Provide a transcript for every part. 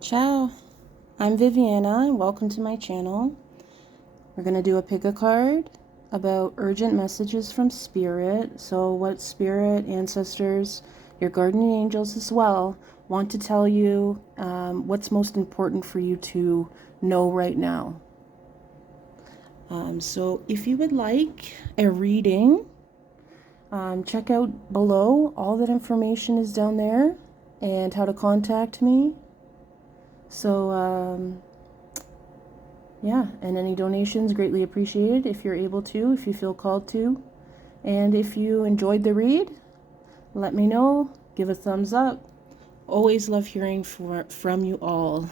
Ciao, I'm Viviana and welcome to my channel. We're going to do a pick a card about urgent messages from Spirit. So what Spirit, ancestors, your guardian angels as well want to tell you what's most important for you to know right now. So if you would like a reading, check out below. All that information is down there and how to contact me. So, yeah, and any donations greatly appreciated if you're able to, if you feel called to. And if you enjoyed the read, let me know. Give a thumbs up. Always love hearing from you all.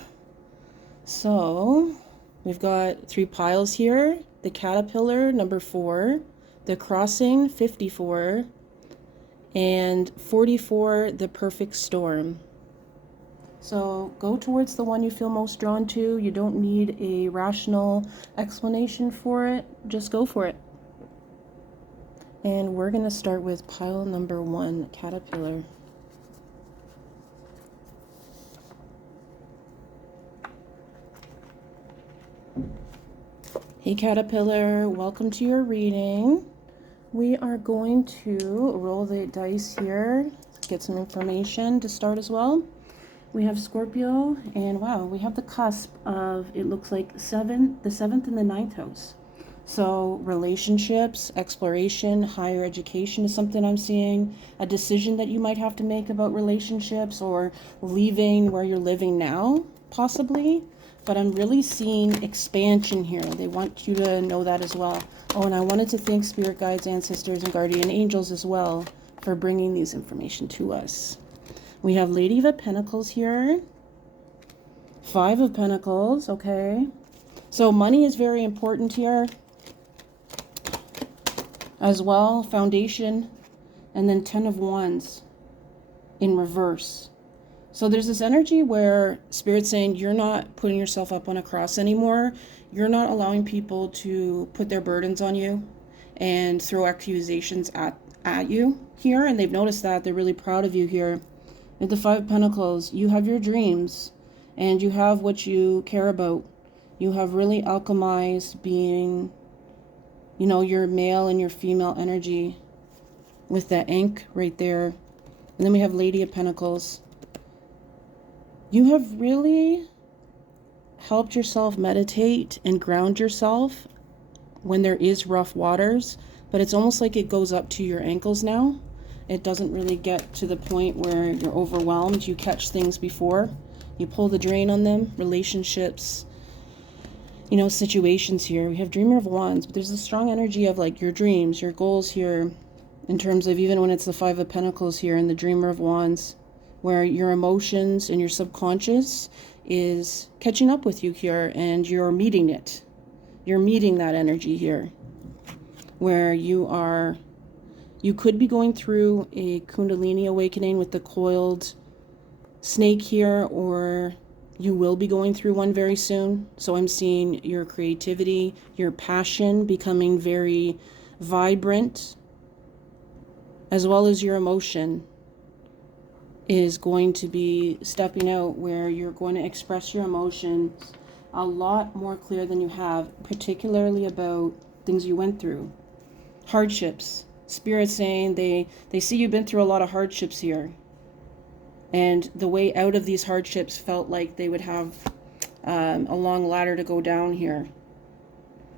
So, we've got 3 piles here. The caterpillar, number 4. The crossing, 54. And 44, the perfect storm. So go towards the one you feel most drawn to. You don't need a rational explanation for it. Just go for it. And we're going to start with pile number 1, caterpillar. Hey caterpillar, welcome to your reading. We are going to roll the dice here, get some information to start as well. We have Scorpio, and wow, we have the cusp of, it looks like the 7th and the 9th house. So relationships, exploration, higher education is something I'm seeing. A decision that you might have to make about relationships or leaving where you're living now, possibly. But I'm really seeing expansion here. They want you to know that as well. Oh, and I wanted to thank spirit guides, ancestors, and guardian angels as well for bringing these information to us. We have Lady of Pentacles here. 5 of Pentacles, okay. So money is very important here as well. Foundation. And then 10 of Wands in reverse. So there's this energy where Spirit's saying you're not putting yourself up on a cross anymore. You're not allowing people to put their burdens on you and throw accusations at you here. And they've noticed that. They're really proud of you here. With the 5 of Pentacles, you have your dreams and you have what you care about. You have really alchemized being, you know, your male and your female energy with that ink right there. And then we have Lady of Pentacles. You have really helped yourself meditate and ground yourself when there is rough waters, but it's almost like it goes up to your ankles now. It doesn't really get to the point where you're overwhelmed. You catch things before. You pull the drain on them. Relationships, you know, situations here. We have Dreamer of Wands, but there's a strong energy of like your dreams, your goals here, in terms of even when it's the 5 of Pentacles here and the Dreamer of Wands, where your emotions and your subconscious is catching up with you here and you're meeting it. You're meeting that energy here where you could be going through a Kundalini awakening with the coiled snake here, or you will be going through one very soon. So I'm seeing your creativity, your passion becoming very vibrant, as well as your emotion is going to be stepping out where you're going to express your emotions a lot more clear than you have, particularly about things you went through. Hardships. Spirit saying they see you've been through a lot of hardships here. And the way out of these hardships felt like they would have a long ladder to go down here.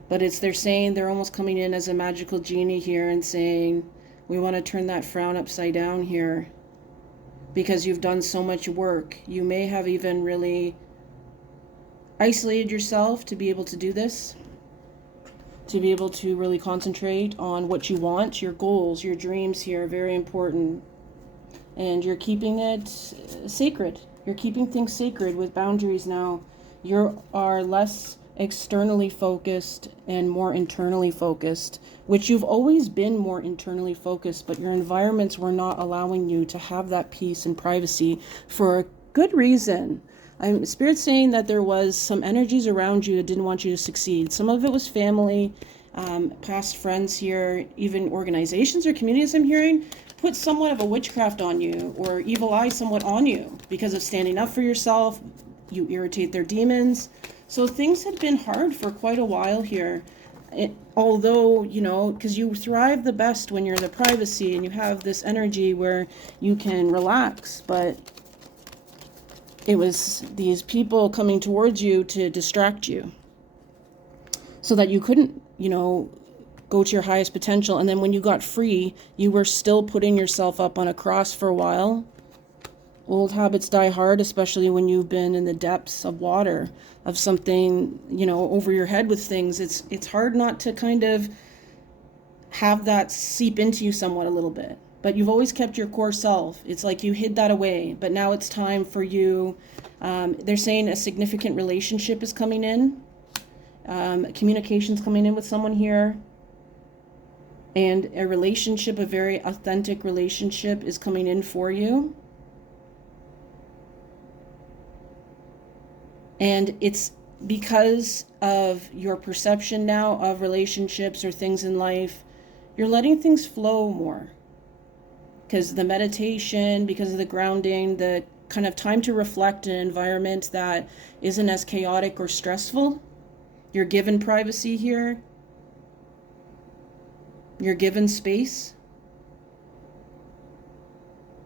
But they're saying they're almost coming in as a magical genie here and saying, we want to turn that frown upside down here. Because you've done so much work. You may have even really isolated yourself to be able to do this. To be able to really concentrate on what you want, your goals, your dreams here are very important. And you're keeping it sacred. You're keeping things sacred with boundaries now. You are less externally focused and more internally focused, which you've always been more internally focused, but your environments were not allowing you to have that peace and privacy for a good reason. Spirit's saying that there was some energies around you that didn't want you to succeed. Some of it was family, past friends here, even organizations or communities I'm hearing, put somewhat of a witchcraft on you or evil eye somewhat on you because of standing up for yourself, you irritate their demons. So things had been hard for quite a while here. Although, you know, because you thrive the best when you're in the privacy and you have this energy where you can relax, but it was these people coming towards you to distract you so that you couldn't, you know, go to your highest potential. And then when you got free, you were still putting yourself up on a cross for a while. Old habits die hard, especially when you've been in the depths of water, of something, you know, over your head with things. It's hard not to kind of have that seep into you somewhat a little bit. But you've always kept your core self. It's like you hid that away. But now it's time for you. They're saying a significant relationship is coming in. Communication's coming in with someone here. And a relationship, a very authentic relationship, is coming in for you. And it's because of your perception now of relationships or things in life, you're letting things flow more. Because the meditation, because of the grounding, the kind of time to reflect in an environment that isn't as chaotic or stressful. You're given privacy here. You're given space.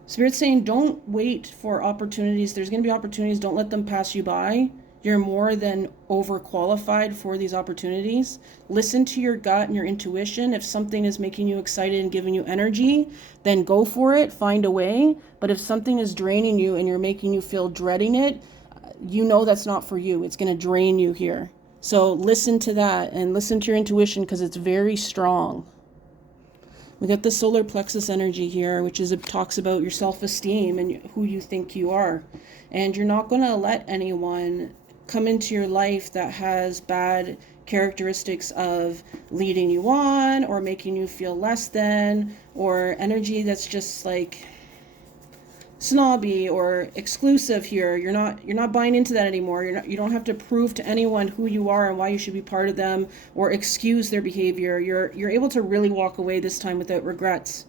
Spirit's saying don't wait for opportunities. There's going to be opportunities. Don't let them pass you by. You're more than overqualified for these opportunities. Listen to your gut and your intuition. If something is making you excited and giving you energy, then go for it, find a way. But if something is draining you and you're making you feel dreading it, you know that's not for you. It's going to drain you here. So listen to that and listen to your intuition because it's very strong. We got the solar plexus energy here, which talks about your self-esteem and who you think you are. And you're not going to let anyone come into your life that has bad characteristics of leading you on or making you feel less than, or energy that's just like snobby or exclusive here. You're not buying into that anymore. You don't have to prove to anyone who you are and why you should be part of them or excuse their behavior. You're able to really walk away this time without regrets.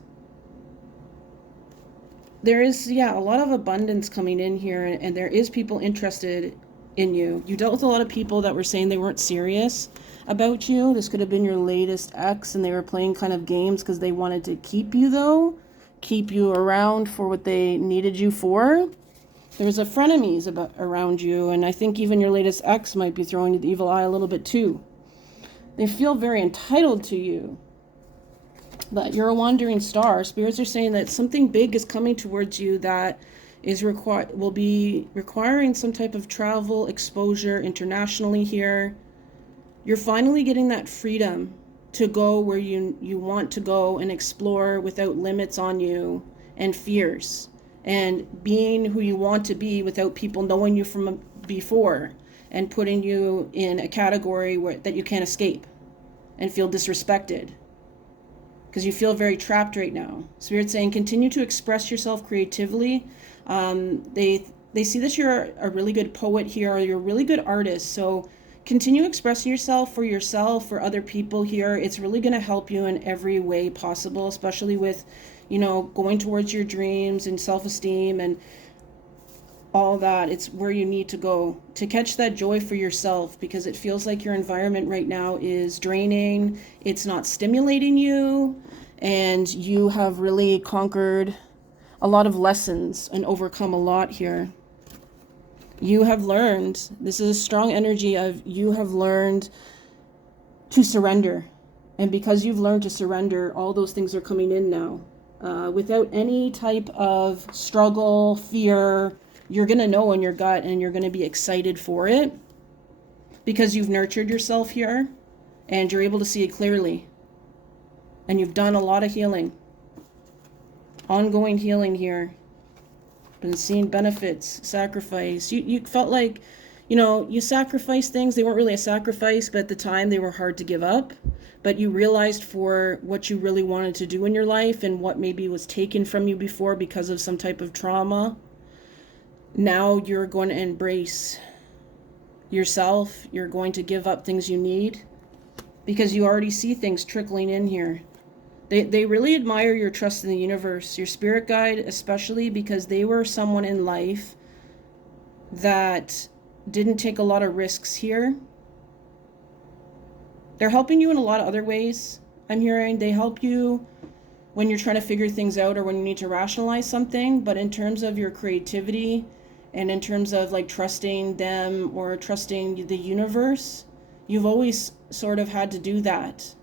There is, a lot of abundance coming in here, and there is people interested in you. You dealt with a lot of people that were saying they weren't serious about you. This could have been your latest ex, and they were playing kind of games because they wanted to keep you, though. Keep you around for what they needed you for. There was a frenemies around you, and I think even your latest ex might be throwing you the evil eye a little bit, too. They feel very entitled to you. But you're a wandering star. Spirits are saying that something big is coming towards you that is will be requiring some type of travel exposure internationally here. You're finally getting that freedom to go where you want to go and explore without limits on you and fears, and being who you want to be without people knowing you from before and putting you in a category that you can't escape and feel disrespected. Because you feel very trapped right now. Spirit's saying continue to express yourself creatively. They see that you're a really good poet here, or you're a really good artist. So continue expressing yourself, for other people here. It's really going to help you in every way possible, especially with, going towards your dreams and self-esteem and all that. It's where you need to go to catch that joy for yourself, because it feels like your environment right now is draining. It's not stimulating you, and you have really conquered a lot of lessons and overcome a lot here. You have learned, this is a strong energy of you have learned to surrender. And because you've learned to surrender, all those things are coming in now. Without any type of struggle, fear, you're going to know in your gut, and you're going to be excited for it because you've nurtured yourself here and you're able to see it clearly. And you've done a lot of healing, ongoing healing here. Been seeing benefits, sacrifice. You felt like, you sacrificed things. They weren't really a sacrifice, but at the time they were hard to give up. But you realized for what you really wanted to do in your life and what maybe was taken from you before because of some type of trauma. Now you're going to embrace yourself. You're going to give up things you need because you already see things trickling in here. They really admire your trust in the universe, your spirit guide especially, because they were someone in life that didn't take a lot of risks here. They're helping you in a lot of other ways. I'm hearing they help you when you're trying to figure things out or when you need to rationalize something, but in terms of your creativity and in terms of like trusting them or trusting the universe, you've always sort of had to do that.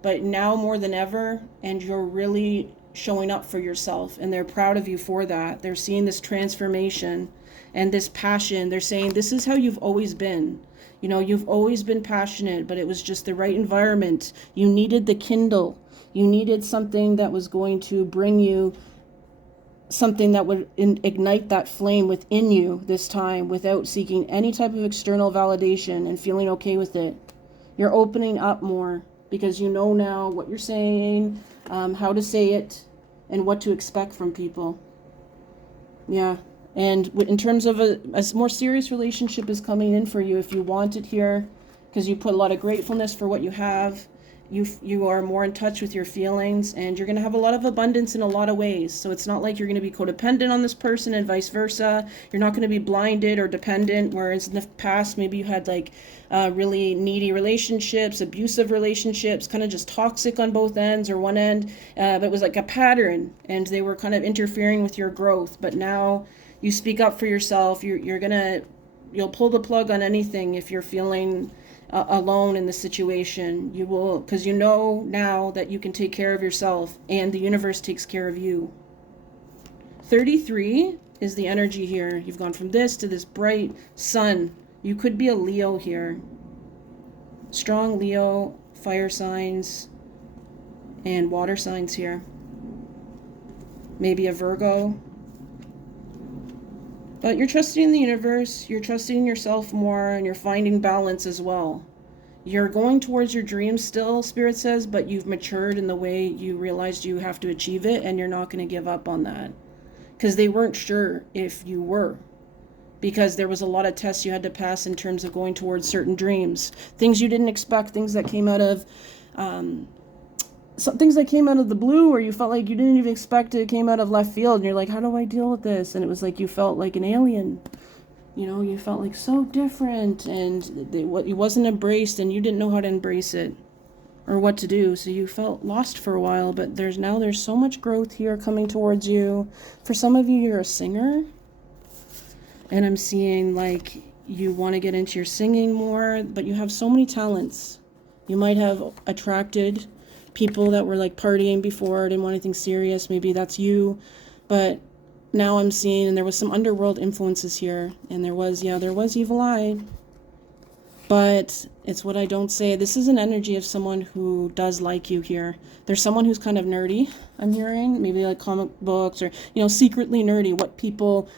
But now more than ever, and you're really showing up for yourself, and they're proud of you for that. They're seeing this transformation and this passion. They're saying this is how you've always been. You know, you've always been passionate, but it was just the right environment. You needed the Kindle. You needed something that was going to bring you something that would ignite that flame within you this time without seeking any type of external validation and feeling okay with it. You're opening up more because you know now what you're saying, how to say it, and what to expect from people. Yeah. And in terms of a more serious relationship is coming in for you if you want it here, because you put a lot of gratefulness for what you have. You are more in touch with your feelings, and you're going to have a lot of abundance in a lot of ways. So it's not like you're going to be codependent on this person and vice versa. You're not going to be blinded or dependent, whereas in the past maybe you had like really needy relationships, abusive relationships, kind of just toxic on both ends or one end. But it was like a pattern, and they were kind of interfering with your growth. But now you speak up for yourself. You'll pull the plug on anything if you're feeling alone in the situation. You will, because you know now that you can take care of yourself and the universe takes care of you. 33 is the energy here. You've gone from this to this bright sun. You could be a Leo here. Strong Leo, fire signs, and water signs here. Maybe a Virgo. But you're trusting in the universe, you're trusting in yourself more, and you're finding balance as well. You're going towards your dreams still, Spirit says, but you've matured in the way you realized you have to achieve it, and you're not going to give up on that. Because they weren't sure if you were. Because there was a lot of tests you had to pass in terms of going towards certain dreams. Things you didn't expect, things that came out of... things that came out of the blue, or you felt like you didn't even expect it, came out of left field, and you're like, how do I deal with this? And it was like you felt like an alien. You know, you felt like so different, and it wasn't embraced, and you didn't know how to embrace it or what to do. So you felt lost for a while, but there's so much growth here coming towards you. For some of you, you're a singer, and I'm seeing like you want to get into your singing more, but you have so many talents. You might have attracted people that were like partying before, didn't want anything serious. Maybe that's you. But now I'm seeing, and there was some underworld influences here, and there was evil eye. But it's what I don't say. This is an energy of someone who does like you here. There's someone who's kind of nerdy, I'm hearing, maybe like comic books, or, secretly nerdy, what people,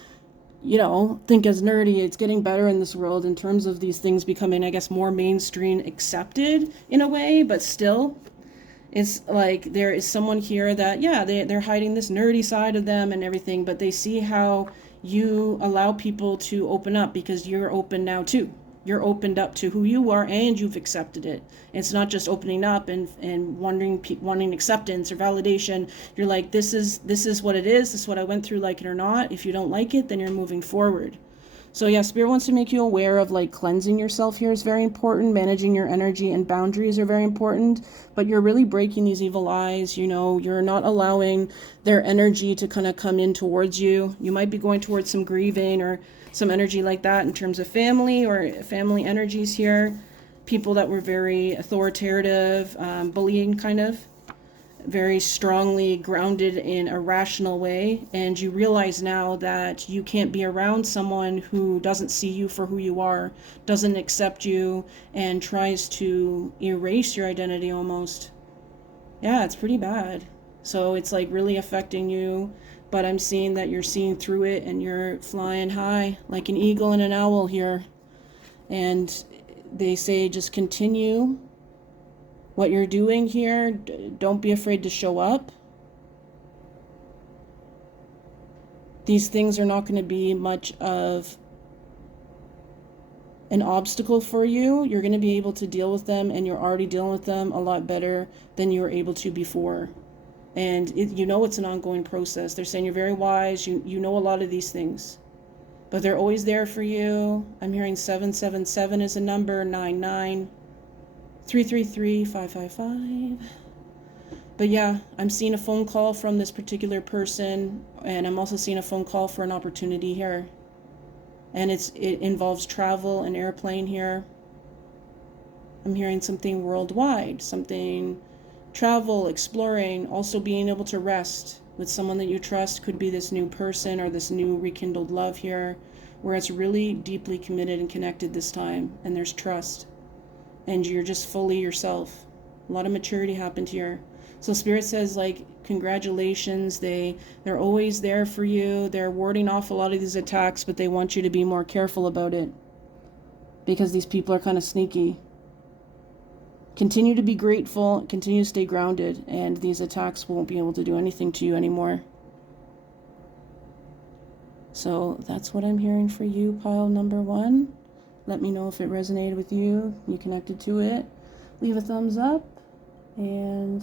think as nerdy. It's getting better in this world in terms of these things becoming, I guess, more mainstream accepted in a way, but still. It's like there is someone here that, they're hiding this nerdy side of them and everything, but they see how you allow people to open up because you're open now too. You're opened up to who you are and you've accepted it. It's not just opening up and wanting acceptance or validation. You're like, this is what it is. This is what I went through, like it or not. If you don't like it, then you're moving forward. So yeah, Spirit wants to make you aware of like cleansing yourself here is very important. Managing your energy and boundaries are very important. But you're really breaking these evil eyes. You're not allowing their energy to kind of come in towards you. You might be going towards some grieving or some energy like that in terms of family or family energies here. People that were very authoritative, bullying kind of. Very strongly grounded in a rational way, and you realize now that you can't be around someone who doesn't see you for who you are, doesn't accept you, and tries to erase your identity almost. Yeah, it's pretty bad. So it's like really affecting you, but I'm seeing that you're seeing through it and you're flying high like an eagle and an owl here. And they say just continue what you're doing here. Don't be afraid to show up. These things are not going to be much of an obstacle for you. You're going to be able to deal with them, and you're already dealing with them a lot better than you were able to before. And it's an ongoing process. They're saying you're very wise. You know a lot of these things. but they're always there for you. I'm hearing 777 is a number, 99, 333, 555. But yeah, I'm seeing a phone call from this particular person, and I'm also seeing a phone call for an opportunity here. And it involves travel and airplane here. I'm hearing something worldwide, something travel, exploring, also being able to rest with someone that you trust. Could be this new person or this new rekindled love here, where it's really deeply committed and connected this time, and there's trust, and you're just fully yourself. A lot of maturity happened here. So Spirit says, like, congratulations, they're always there for you. They're warding off a lot of these attacks, but they want you to be more careful about it, because these people are kind of sneaky. Continue to be grateful, continue to stay grounded, and these attacks won't be able to do anything to you anymore. So that's what I'm hearing for you, pile number 1. Let me know if it resonated with you, you connected to it. Leave a thumbs up, and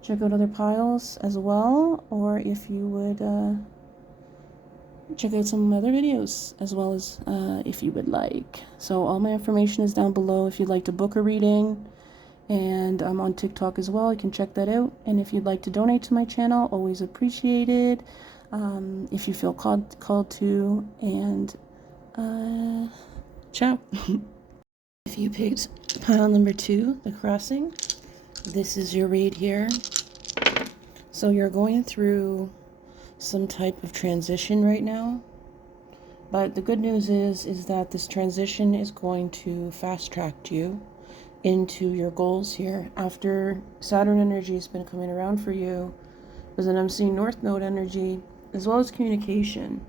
check out other piles as well, or if you would check out some of my other videos as well, as if you would like. So all my information is down below if you'd like to book a reading, and I'm on TikTok as well. You can check that out. And if you'd like to donate to my channel, always appreciated, if you feel called to. And ciao. If you picked pile number 2, the crossing, this is your read here. So you're going through some type of transition right now, but the good news is that this transition is going to fast track you into your goals here. After Saturn energy has been coming around for you, because then I'm seeing North Node energy as well as communication.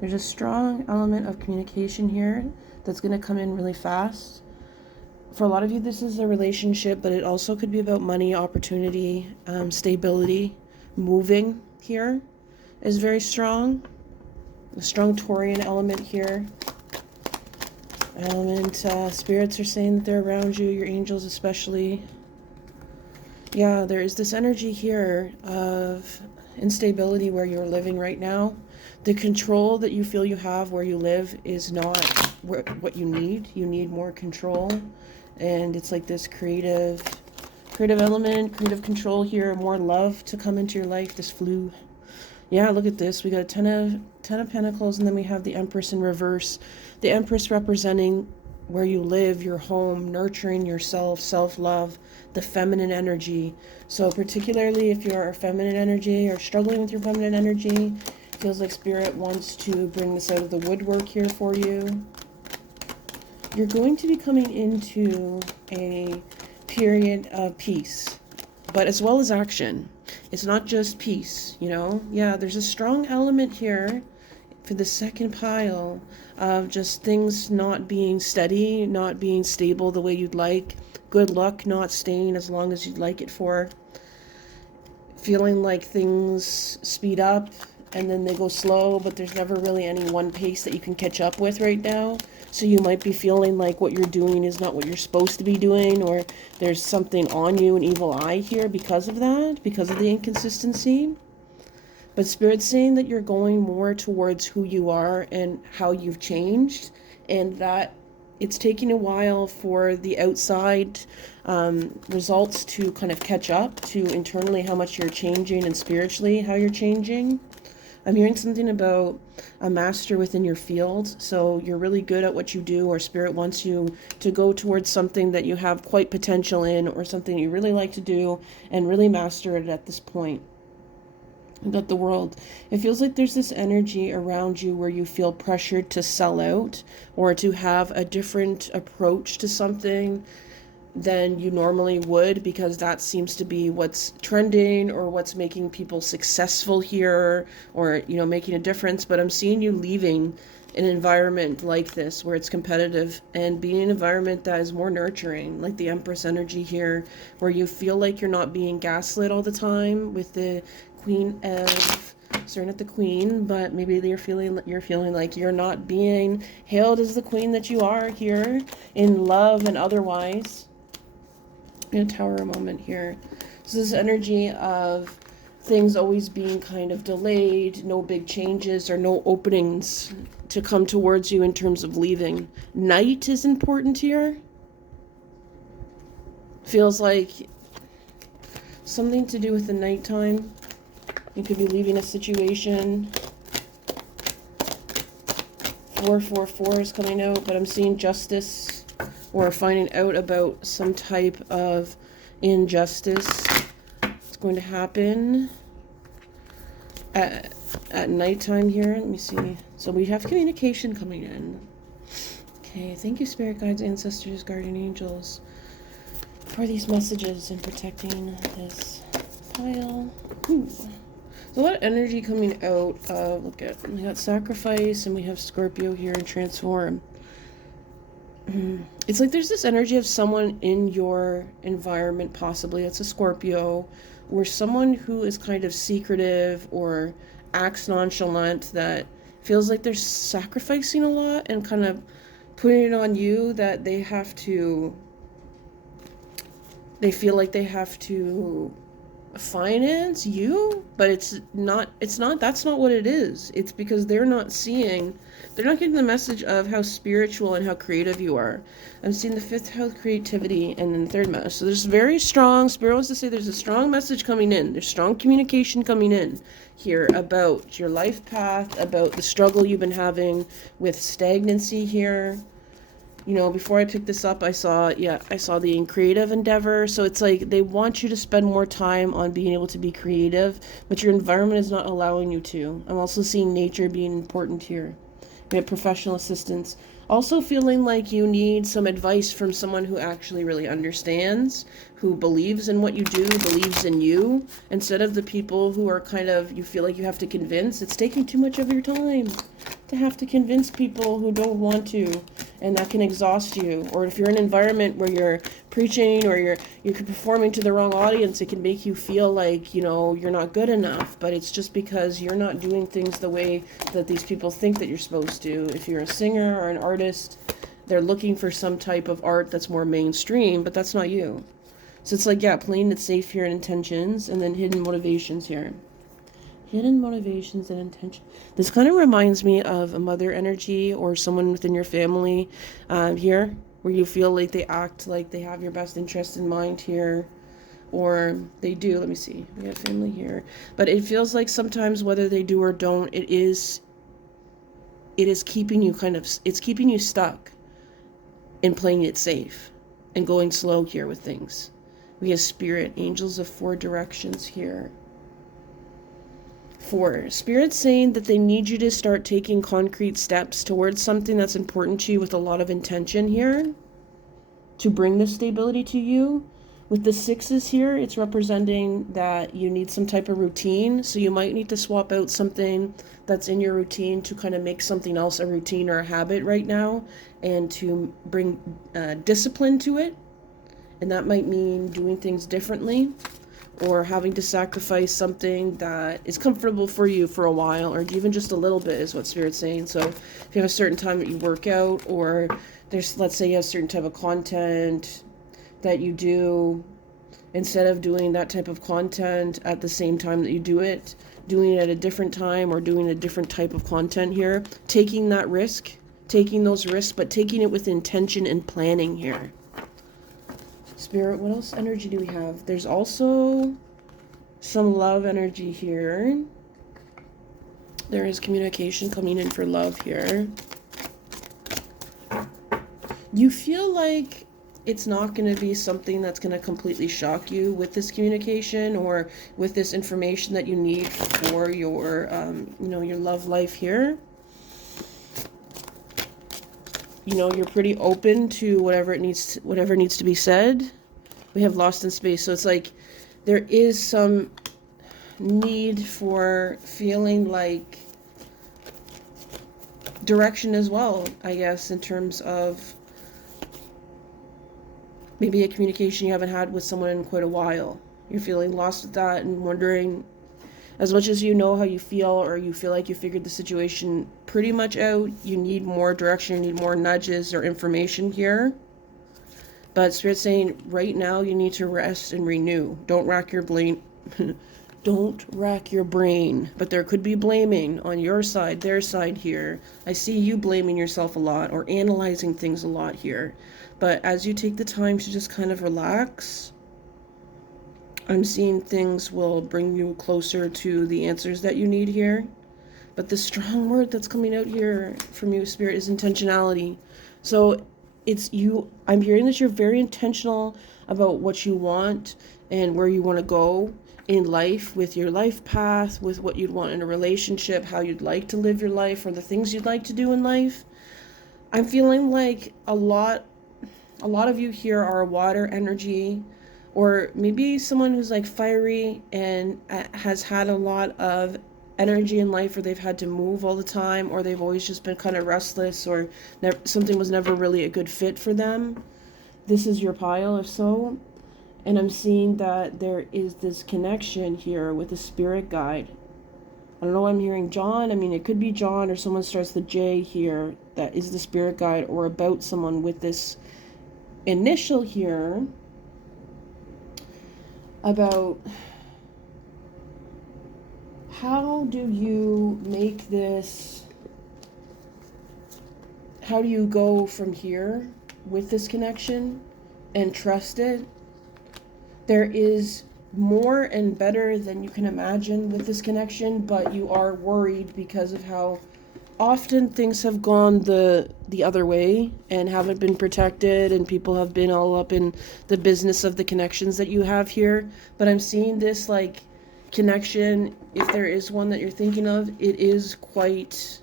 There's a strong element of communication here that's going to come in really fast. For a lot of you, this is a relationship, but it also could be about money, opportunity, stability. Moving here is very strong. A strong Taurian element here. Spirits are saying that they're around you, your angels especially. Yeah, there is this energy here of instability where you're living right now. The control that you feel you have where you live is not what you need. You need more control. And it's like this creative element, creative control here, more love to come into your life. This flu. Yeah, look at this. We got Ten of Pentacles, and then we have the Empress in reverse. The Empress representing where you live, your home, nurturing yourself, self-love, the feminine energy. So particularly if you're a feminine energy or struggling with your feminine energy, feels like Spirit wants to bring this out of the woodwork here for you. You're going to be coming into a period of peace, but as well as action. It's not just peace, you know? Yeah, there's a strong element here for the second pile of just things not being steady, not being stable the way you'd like. Good luck not staying as long as you'd like it for. Feeling like things speed up and then they go slow, but there's never really any one pace that you can catch up with right now. So you might be feeling like what you're doing is not what you're supposed to be doing, or there's something on you, an evil eye here because of that, because of the inconsistency. But Spirit's saying that you're going more towards who you are and how you've changed, and that it's taking a while for the outside results to kind of catch up to internally how much you're changing, and spiritually how you're changing. I'm hearing something about a master within your field. So you're really good at what you do, or Spirit wants you to go towards something that you have quite potential in, or something you really like to do and really master it at this point. About the world, it feels like there's this energy around you where you feel pressured to sell out or to have a different approach to something than you normally would, because that seems to be what's trending or what's making people successful here, or, you know, making a difference. But I'm seeing you leaving an environment like this where it's competitive and being an environment that is more nurturing, like the Empress energy here, where you feel like you're not being gaslit all the time with the Queen of, staring at the Queen, but maybe you're feeling like you're not being hailed as the Queen that you are here in love and otherwise. In a Tower moment here. So this energy of things always being kind of delayed, no big changes or no openings to come towards you in terms of leaving. Night is important here. Feels like something to do with the nighttime. You could be leaving a situation. 444 is coming out, but I'm seeing justice or finding out about some type of injustice. It's going to happen at nighttime here. Let me see. So we have communication coming in. Okay, thank you, spirit guides, ancestors, guardian angels, for these messages and protecting this pile. Ooh. So a lot of energy coming out. Look at, we got sacrifice, and we have Scorpio here and transform. It's like there's this energy of someone in your environment, possibly that's a Scorpio, or someone who is kind of secretive or acts nonchalant, that feels like they're sacrificing a lot and kind of putting it on you, that they feel like they have to finance you, but that's not what it is. It's because they're not getting the message of how spiritual and how creative you are. I'm seeing the 5th house creativity and then the 3rd house. So there's very strong, Spirit wants to say there's a strong message coming in. There's strong communication coming in here about your life path, about the struggle you've been having with stagnancy here. You know, before I picked this up, I saw the creative endeavor. So it's like they want you to spend more time on being able to be creative, but your environment is not allowing you to. I'm also seeing nature being important here. We have professional assistance. Also feeling like you need some advice from someone who actually really understands, who believes in what you do, believes in you, instead of the people who are kind of, you feel like you have to convince. It's taking too much of your time to have to convince people who don't want to, and that can exhaust you. Or if you're in an environment where you're preaching or you're performing to the wrong audience, it can make you feel like, you know, you're not good enough, but it's just because you're not doing things the way that these people think that you're supposed to. If you're a singer or an artist, they're looking for some type of art that's more mainstream, but that's not you. So it's like, yeah, playing it safe here in intentions, and then hidden motivations here. Hidden motivations and intention. This kind of reminds me of a mother energy or someone within your family here, where you feel like they act like they have your best interest in mind here, or they do. Let me see. We have family here, but it feels like sometimes whether they do or don't, it is keeping you it's keeping you stuck in playing it safe and going slow here with things. We have spirit, angels of 4 directions here. 4, Spirit saying that they need you to start taking concrete steps towards something that's important to you with a lot of intention here to bring this stability to you. With the 6s here, it's representing that you need some type of routine. So you might need to swap out something that's in your routine to kind of make something else a routine or a habit right now, and to bring discipline to it. And that might mean doing things differently, or having to sacrifice something that is comfortable for you for a while, or even just a little bit is what Spirit's saying. So if you have a certain time that you work out, or let's say you have a certain type of content that you do, instead of doing that type of content at the same time that you do it, doing it at a different time, or doing a different type of content here, taking that risk, taking those risks, but taking it with intention and planning here. Spirit, what else energy do we have? There's also some love energy here. There is communication coming in for love here. You feel like it's not going to be something that's going to completely shock you with this communication, or with this information that you need for your, your love life here. You know, you're pretty open to whatever needs to be said. We have lost in space. So it's like there is some need for feeling like direction as well, I guess, in terms of maybe a communication you haven't had with someone in quite a while. You're feeling lost with that and wondering, as much as you know how you feel, or you feel like you figured the situation pretty much out, you need more direction, you need more nudges or information here. But Spirit's saying right now you need to rest and renew. Don't rack your brain. Don't rack your brain. But there could be blaming on your side, their side here. I see you blaming yourself a lot or analyzing things a lot here. But as you take the time to just kind of relax, I'm seeing things will bring you closer to the answers that you need here. But the strong word that's coming out here from you, Spirit, is intentionality. So it's you, I'm hearing that you're very intentional about what you want and where you want to go in life, with your life path, with what you'd want in a relationship, how you'd like to live your life, or the things you'd like to do in life. I'm feeling like a lot of you here are water energy, or maybe someone who's like fiery and has had a lot of energy in life, or they've had to move all the time, or they've always just been kind of restless, or something was never really a good fit for them. This is your pile, if so. And I'm seeing that there is this connection here with a spirit guide. I don't know why I'm hearing John. I mean, it could be John or someone starts the J here that is the spirit guide, or about someone with this initial here about how do you make this, how do you go from here with this connection and trust it. There is more and better than you can imagine with this connection, but you are worried because of how often things have gone the other way and haven't been protected, and people have been all up in the business of the connections that you have here. But I'm seeing this like connection, if there is one that you're thinking of, it is quite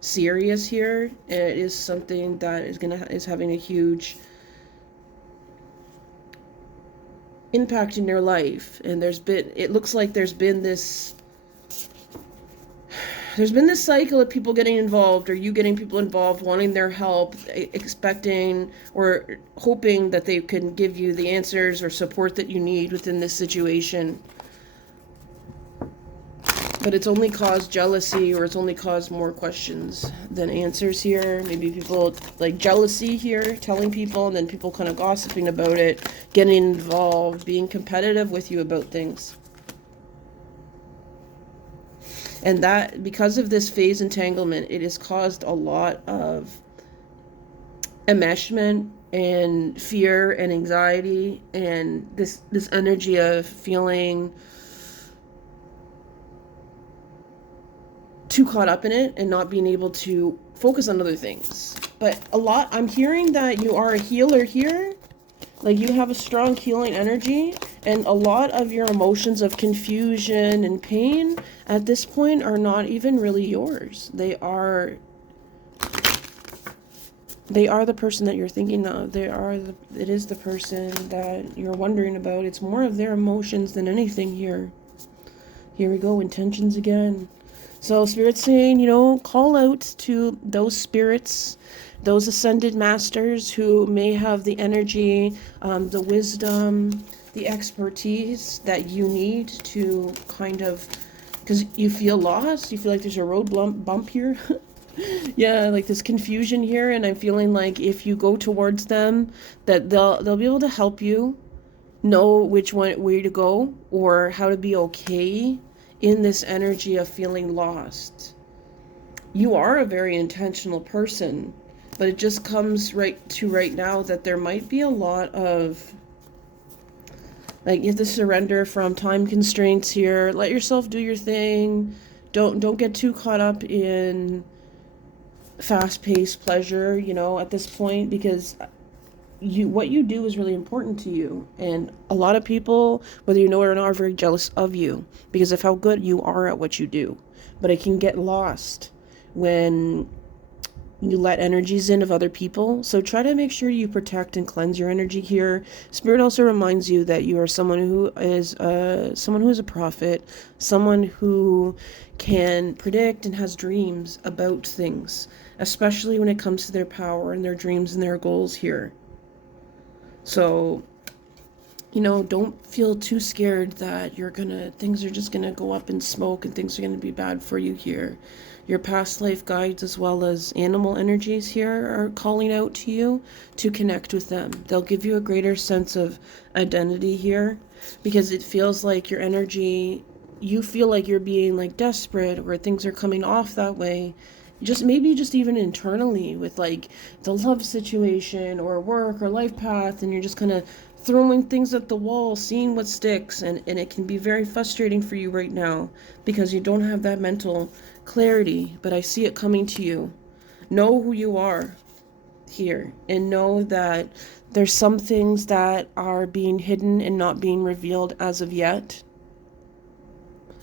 serious here. It is something that is having a huge impact in your life, and it looks like there's been this cycle of people getting involved, or you getting people involved, wanting their help, expecting or hoping that they can give you the answers or support that you need within this situation. But it's only caused jealousy, or it's only caused more questions than answers here. Maybe people like jealousy here, telling people, and then people kind of gossiping about it, getting involved, being competitive with you about things. And that, because of this phase entanglement, it has caused a lot of enmeshment and fear and anxiety, and this energy of feeling too caught up in it and not being able to focus on other things. But I'm hearing that you are a healer here. Like, you have a strong healing energy, and a lot of your emotions of confusion and pain at this point are not even really yours. They are the person that you're thinking of. It is the person that you're wondering about. It's more of their emotions than anything here. Here we go, intentions again. So Spirit's saying, call out to those spirits, those ascended masters who may have the energy, the wisdom, the expertise that you need to kind of, because you feel lost, you feel like there's a road bump here. Yeah, like this confusion here, and I'm feeling like if you go towards them, that they'll be able to help you know way to go, or how to be okay in this energy of feeling lost. You are a very intentional person, but it just comes right now that there might be a lot of, like, you have to surrender from time constraints here. Let yourself do your thing. Don't get too caught up in fast-paced pleasure, at this point, because what you do is really important to you, and a lot of people, whether you know it or not, are very jealous of you because of how good you are at what you do. But it can get lost when you let energies in of other people. So try to make sure you protect and cleanse your energy here. Spirit also reminds you that you are someone who is a prophet, someone who can predict and has dreams about things, especially when it comes to their power and their dreams and their goals here. So, don't feel too scared that things are just gonna go up in smoke and things are gonna be bad for you here. Your past life guides as well as animal energies here are calling out to you to connect with them. They'll give you a greater sense of identity here, because it feels like your energy you feel like you're being like desperate, or things are coming off that way, maybe just even internally with like the love situation or work or life path, and you're just kind of throwing things at the wall, seeing what sticks, and it can be very frustrating for you right now because you don't have that mental clarity. But I see it coming to you. Know who you are here, and know that there's some things that are being hidden and not being revealed as of yet.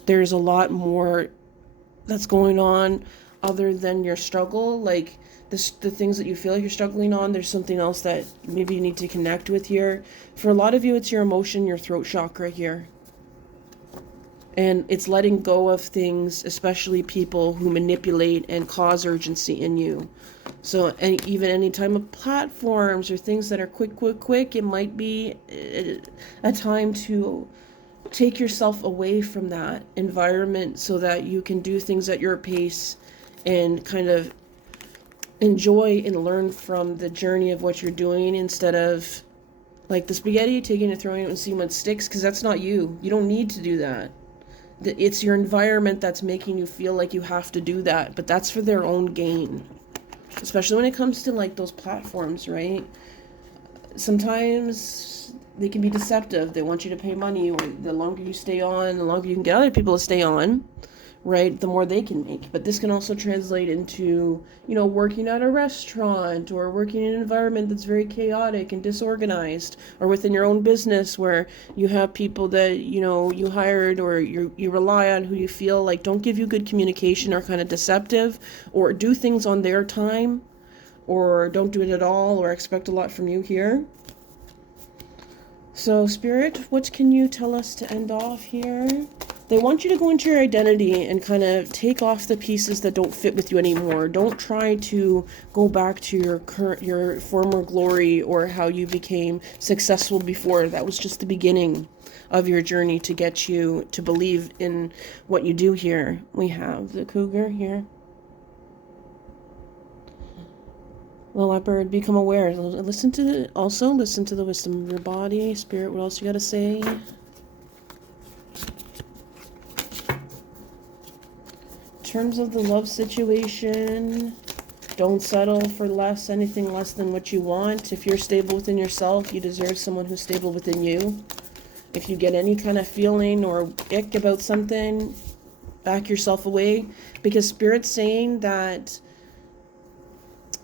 There's a lot more that's going on other than your struggle. Like the things that you feel like you're struggling on, there's something else that maybe you need to connect with here. For a lot of you, it's your emotion, your throat chakra here. And it's letting go of things, especially people who manipulate and cause urgency in you. So even any time of platforms or things that are quick, it might be a time to take yourself away from that environment so that you can do things at your pace and kind of enjoy and learn from the journey of what you're doing, instead of like the spaghetti, taking it, throwing it and seeing what sticks, because that's not you. You don't need to do that. It's your environment that's making you feel like you have to do that, but that's for their own gain. Especially when it comes to like those platforms, right? Sometimes they can be deceptive. They want you to pay money, or the longer you stay on, the longer you can get other people to stay on, right? The more they can make. But this can also translate into, working at a restaurant, or working in an environment that's very chaotic and disorganized, or within your own business where you have people that, you hired or you rely on, who you feel like don't give you good communication, or kind of deceptive, or do things on their time, or don't do it at all, or expect a lot from you here. So Spirit, what can you tell us to end off here? They want you to go into your identity and kind of take off the pieces that don't fit with you anymore. Don't try to go back to your former glory, or how you became successful before. That was just the beginning of your journey to get you to believe in what you do here. We have the cougar here. The leopard, become aware. Listen to the wisdom of your body. Spirit, what else you got to say? In terms of the love situation, don't settle for anything less than what you want. If you're stable within yourself, you deserve someone who's stable within you. If you get any kind of feeling or ick about something, back yourself away, because Spirit's saying that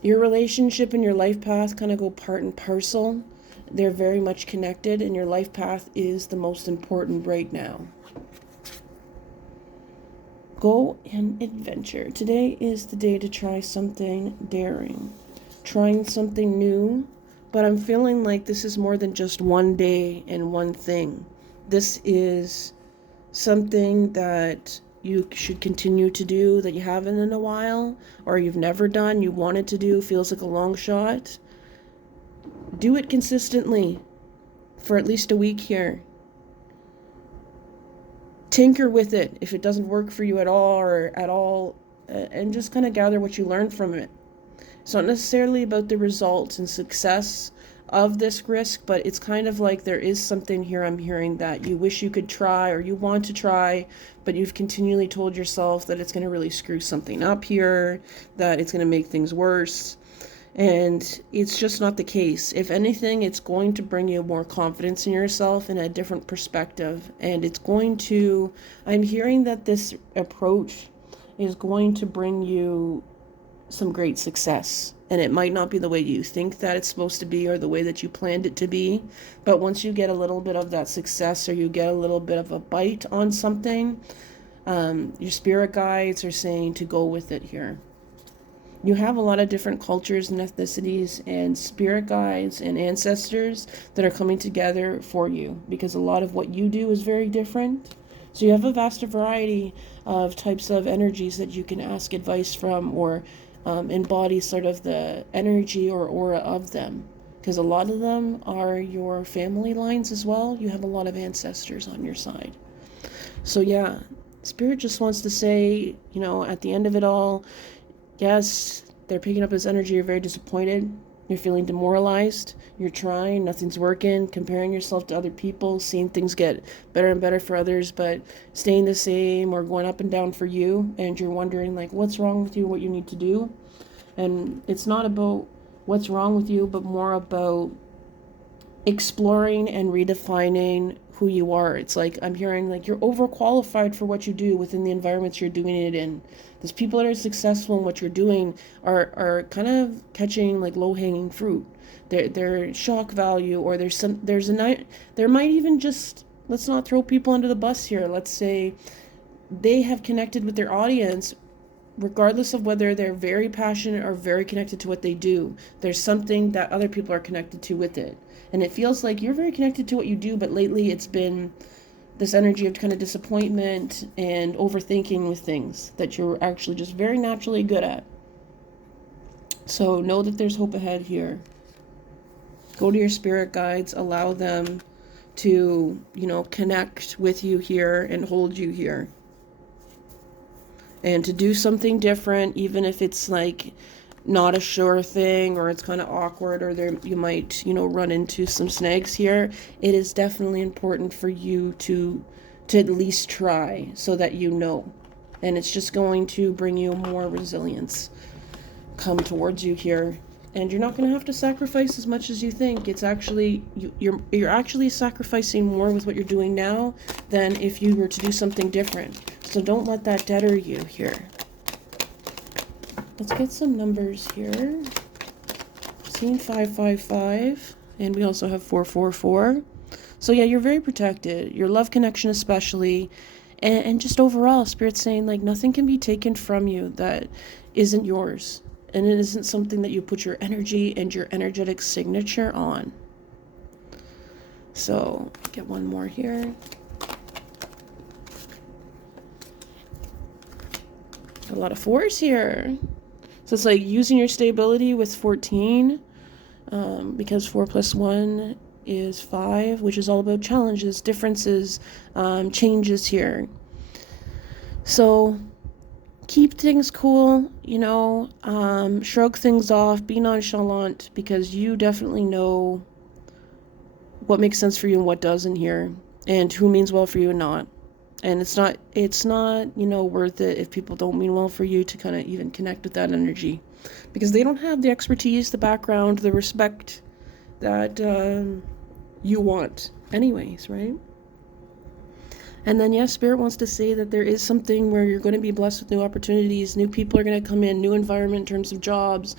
your relationship and your life path kind of go part and parcel. They're very much connected, and your life path is the most important right now. Go and adventure. Today is the day to try something daring, trying something new, but I'm feeling like this is more than just one day and one thing. This is something that you should continue to do, that you haven't in a while, or you've never done, you wanted to do, feels like a long shot. Do it consistently for at least a week here. Tinker with it if it doesn't work for you at all, and just kind of gather what you learned from it. It's not necessarily about the results and success of this risk, but it's kind of like there is something here I'm hearing that you wish you could try, or you want to try, but you've continually told yourself that it's going to really screw something up here, that it's going to make things worse. And it's just not the case. If anything, it's going to bring you more confidence in yourself and a different perspective. And I'm hearing that this approach is going to bring you some great success. And it might not be the way you think that it's supposed to be, or the way that you planned it to be. But once you get a little bit of that success, or you get a little bit of a bite on something, your spirit guides are saying to go with it here. You have a lot of different cultures and ethnicities and spirit guides and ancestors that are coming together for you, because a lot of what you do is very different. So you have a vast variety of types of energies that you can ask advice from, or embody sort of the energy or aura of them, because a lot of them are your family lines as well. You have a lot of ancestors on your side. So yeah, Spirit just wants to say, at the end of it all, yes, they're picking up this energy. You're very disappointed. You're feeling demoralized. You're trying, nothing's working, comparing yourself to other people, seeing things get better and better for others, but staying the same or going up and down for you. And you're wondering, like, what's wrong with you, what you need to do. And it's not about what's wrong with you, but more about exploring and redefining who you are. It's like I'm hearing like you're overqualified for what you do within the environments you're doing it in. These people that are successful in what you're doing are kind of catching like low-hanging fruit. They're shock value, or there might even just, let's not throw people under the bus here. Let's say they have connected with their audience regardless of whether they're very passionate or very connected to what they do. There's something that other people are connected to with it. And it feels like you're very connected to what you do, but lately it's been this energy of kind of disappointment and overthinking with things that you're actually just very naturally good at. So know that there's hope ahead here. Go to your spirit guides, allow them to, connect with you here and hold you here. And to do something different, even if it's like not a sure thing, or it's kind of awkward, or you might, run into some snags here, it is definitely important for you to at least try, so that and it's just going to bring you more resilience come towards you here. And you're not going to have to sacrifice as much as you think. It's actually, you're actually sacrificing more with what you're doing now than if you were to do something different. So don't let that deter you here. Let's get some numbers here. Seeing 555, and we also have 444. So yeah, you're very protected. Your love connection especially, and just overall, Spirit's saying like nothing can be taken from you that isn't yours. And it isn't something that you put your energy and your energetic signature on. So get one more here. A lot of fours here. So it's like using your stability with 14, because 4 plus 1 is 5, which is all about challenges, differences, changes here. So keep things cool, shrug things off, be nonchalant, because you definitely know what makes sense for you and what doesn't here, and who means well for you and not. And it's not, worth it if people don't mean well for you to kind of even connect with that energy, because they don't have the expertise, the background, the respect that you want anyways, right? And then, yes, Spirit wants to say that there is something where you're going to be blessed with new opportunities. New people are going to come in, new environment in terms of jobs,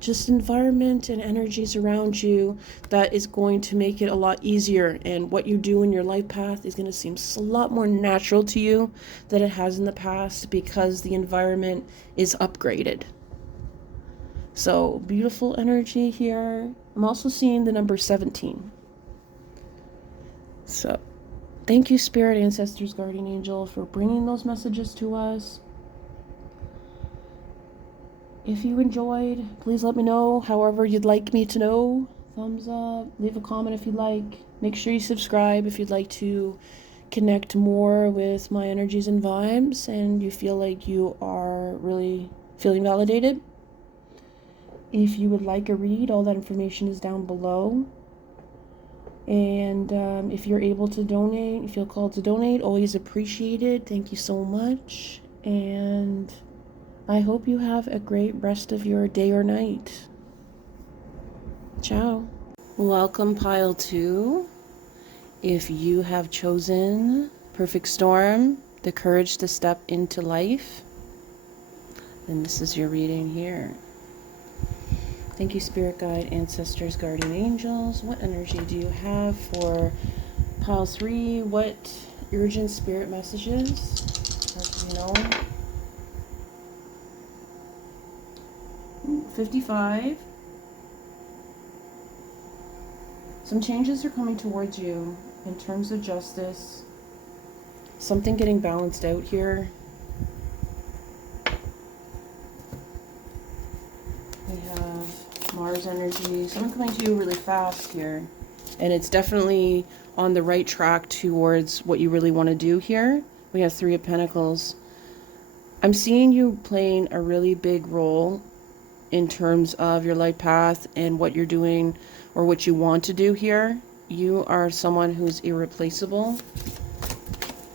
just environment and energies around you that is going to make it a lot easier. And what you do in your life path is going to seem a lot more natural to you than it has in the past, because the environment is upgraded. So beautiful energy here. I'm also seeing the number 17. So thank you, Spirit, Ancestors, Guardian Angel, for bringing those messages to us. If you enjoyed, please let me know however you'd like me to know. Thumbs up, leave a comment if you'd like. Make sure you subscribe if you'd like to connect more with my energies and vibes and you feel like you are really feeling validated. If you would like a read, all that information is down below. And if you're able to donate, you feel called to donate, always appreciated. Thank you so much. And I hope you have a great rest of your day or night. Ciao. Welcome, Pile 2. If you have chosen Perfect Storm, the courage to step into life, then this is your reading here. Thank you, Spirit Guide, Ancestors, Guardian Angels. What energy do you have for Pile 3? What urgent spirit messages are to be known? 55. Some changes are coming towards you in terms of justice. Something getting balanced out here. We have Mars energy, something coming to you really fast here, and it's definitely on the right track towards what you really want to do here. We have 3 of Pentacles. I'm seeing you playing a really big role in terms of your life path and what you're doing or what you want to do here. You are someone who's irreplaceable.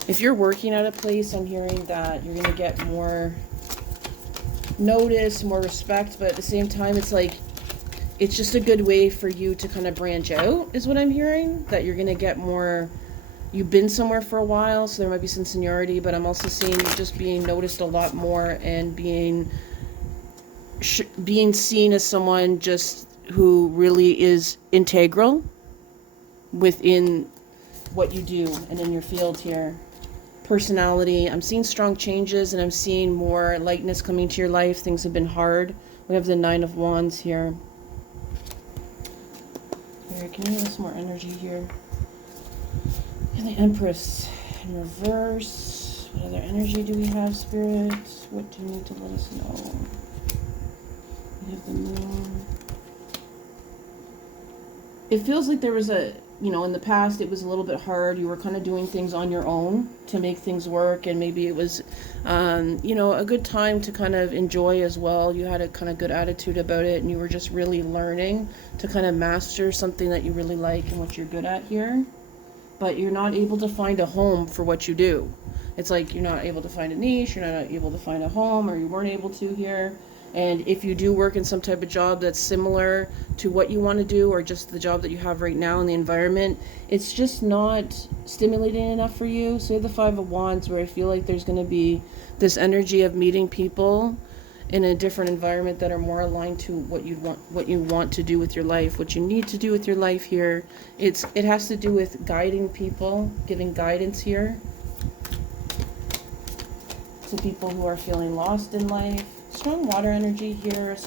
If you're working at a place, I'm hearing that you're going to get more notice, more respect, but at the same time, it's like, it's just a good way for you to kind of branch out, is what I'm hearing, that you're going to get more. You've been somewhere for a while, so there might be some seniority, but I'm also seeing you just being noticed a lot more and being seen as someone just who really is integral within what you do and in your field here. Personality, I'm seeing strong changes, and I'm seeing more lightness coming to your life. Things have been hard. We have the 9 of Wands here. Here, can you give us more energy here? And the Empress in reverse. What other energy do we have, Spirit? What do you need to let us know? We have the Moon. It feels like there was in the past it was a little bit hard. You were kind of doing things on your own to make things work, and maybe it was, a good time to kind of enjoy as well. You had a kind of good attitude about it, and you were just really learning to kind of master something that you really like and what you're good at here. But you're not able to find a home for what you do. It's like you're not able to find a niche, you're not able to find a home, or you weren't able to here. And if you do work in some type of job that's similar to what you want to do, or just the job that you have right now in the environment, it's just not stimulating enough for you. So the 5 of Wands, where I feel like there's going to be this energy of meeting people in a different environment that are more aligned to what you want to do with your life, what you need to do with your life here. It has to do with guiding people, giving guidance here to people who are feeling lost in life. Strong water energy here.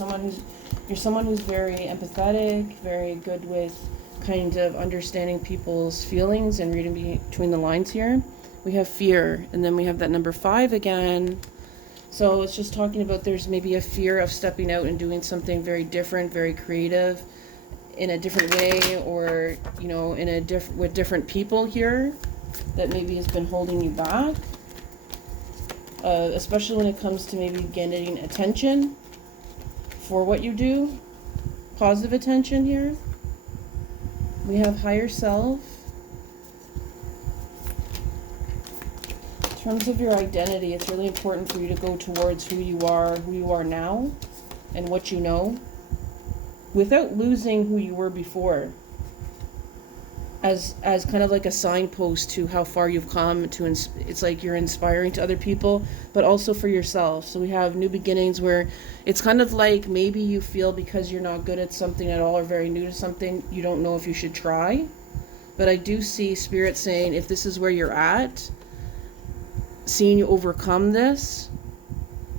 You're someone who's very empathetic, very good with kind of understanding people's feelings and reading between the lines here. We have fear, and then we have that number 5 again. So it's just talking about there's maybe a fear of stepping out and doing something very different, very creative, in a different way, or with different people here that maybe has been holding you back. Especially when it comes to maybe getting attention for what you do. Positive attention here. We have higher self. In terms of your identity, it's really important for you to go towards who you are now, and what you know, without losing who you were before. As kind of like a signpost to how far you've come. It's like you're inspiring to other people, but also for yourself. So we have new beginnings, where it's kind of like maybe you feel because you're not good at something at all, or very new to something, you don't know if you should try. But I do see Spirit saying, if this is where you're at, seeing you overcome this,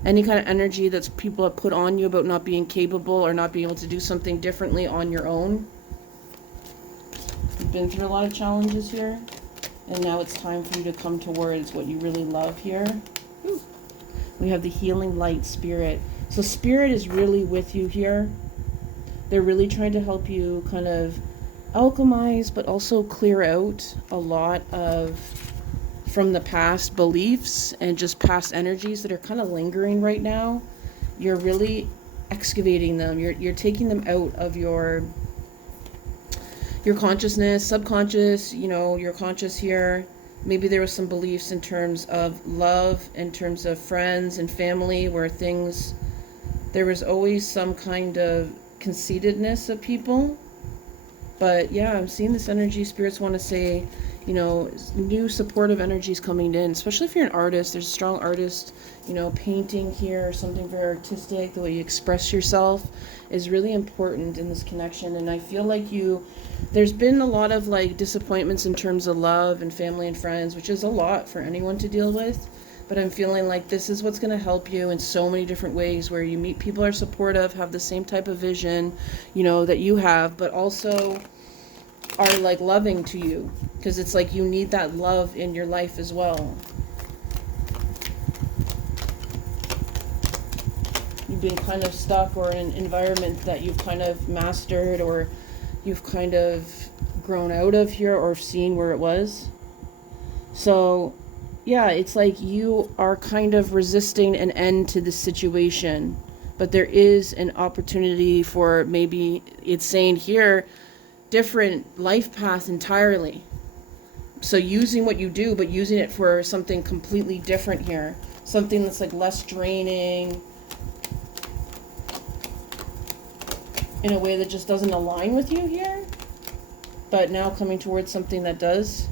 any kind of energy that's people have put on you about not being capable or not being able to do something differently on your own. You've been through a lot of challenges here, and now it's time for you to come towards what you really love here. Ooh. We have the healing light, Spirit. So Spirit is really with you here. They're really trying to help you kind of alchemize, but also clear out a lot of from the past beliefs and just past energies that are kind of lingering right now. You're really excavating them. You're taking them out of your consciousness, subconscious, your conscious here. Maybe there was some beliefs in terms of love, in terms of friends and family, where there was always some kind of conceitedness of people. But yeah, I'm seeing this energy. Spirits want to say, new supportive energies coming in, especially if you're an artist. There's a strong artist, painting here, or something very artistic. The way you express yourself is really important in this connection. And I feel like there's been a lot of disappointments in terms of love and family and friends, which is a lot for anyone to deal with. But I'm feeling like this is what's going to help you in so many different ways, where you meet people who are supportive, have the same type of vision, that you have, but also are loving to you, because it's like you need that love in your life as well. You've been kind of stuck, or in an environment that you've kind of mastered, or you've kind of grown out of here, or seen where it was. So yeah, it's like you are kind of resisting an end to this situation, but there is an opportunity for, maybe it's saying here, different life path entirely. So using what you do, but using it for something completely different here. Something that's like less draining, in a way that just doesn't align with you here. But now coming towards something that does.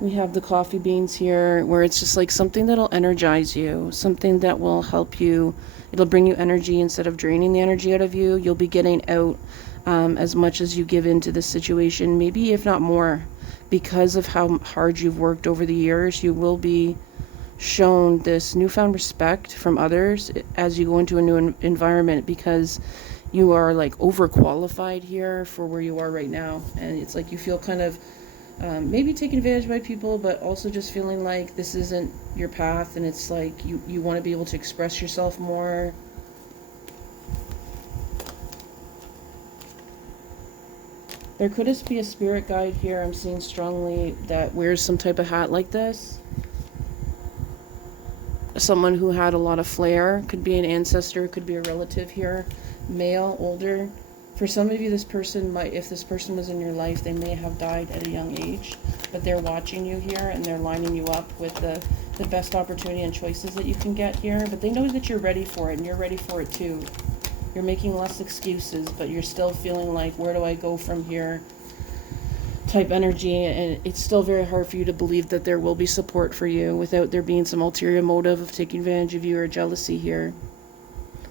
We have the coffee beans here, where it's just like something that'll energize you, something that will help you. It'll bring you energy instead of draining the energy out of you. You'll be getting out as much as you give into this situation, maybe if not more, because of how hard you've worked over the years. You will be shown this newfound respect from others as you go into a new environment, because you are like overqualified here for where you are right now. And it's like you feel kind of maybe taken advantage by people, but also just feeling like this isn't your path, and it's like you want to be able to express yourself more. There could just be a spirit guide here, I'm seeing strongly, that wears some type of hat like this. Someone who had a lot of flair. Could be an ancestor, could be a relative here. Male, older. For some of you, this person might, if this person was in your life, they may have died at a young age, but they're watching you here and they're lining you up with the best opportunity and choices that you can get here. But they know that you're ready for it, and you're ready for it too. You're making less excuses, but you're still feeling like, where do I go from here? Type energy, and it's still very hard for you to believe that there will be support for you without there being some ulterior motive of taking advantage of you or jealousy here.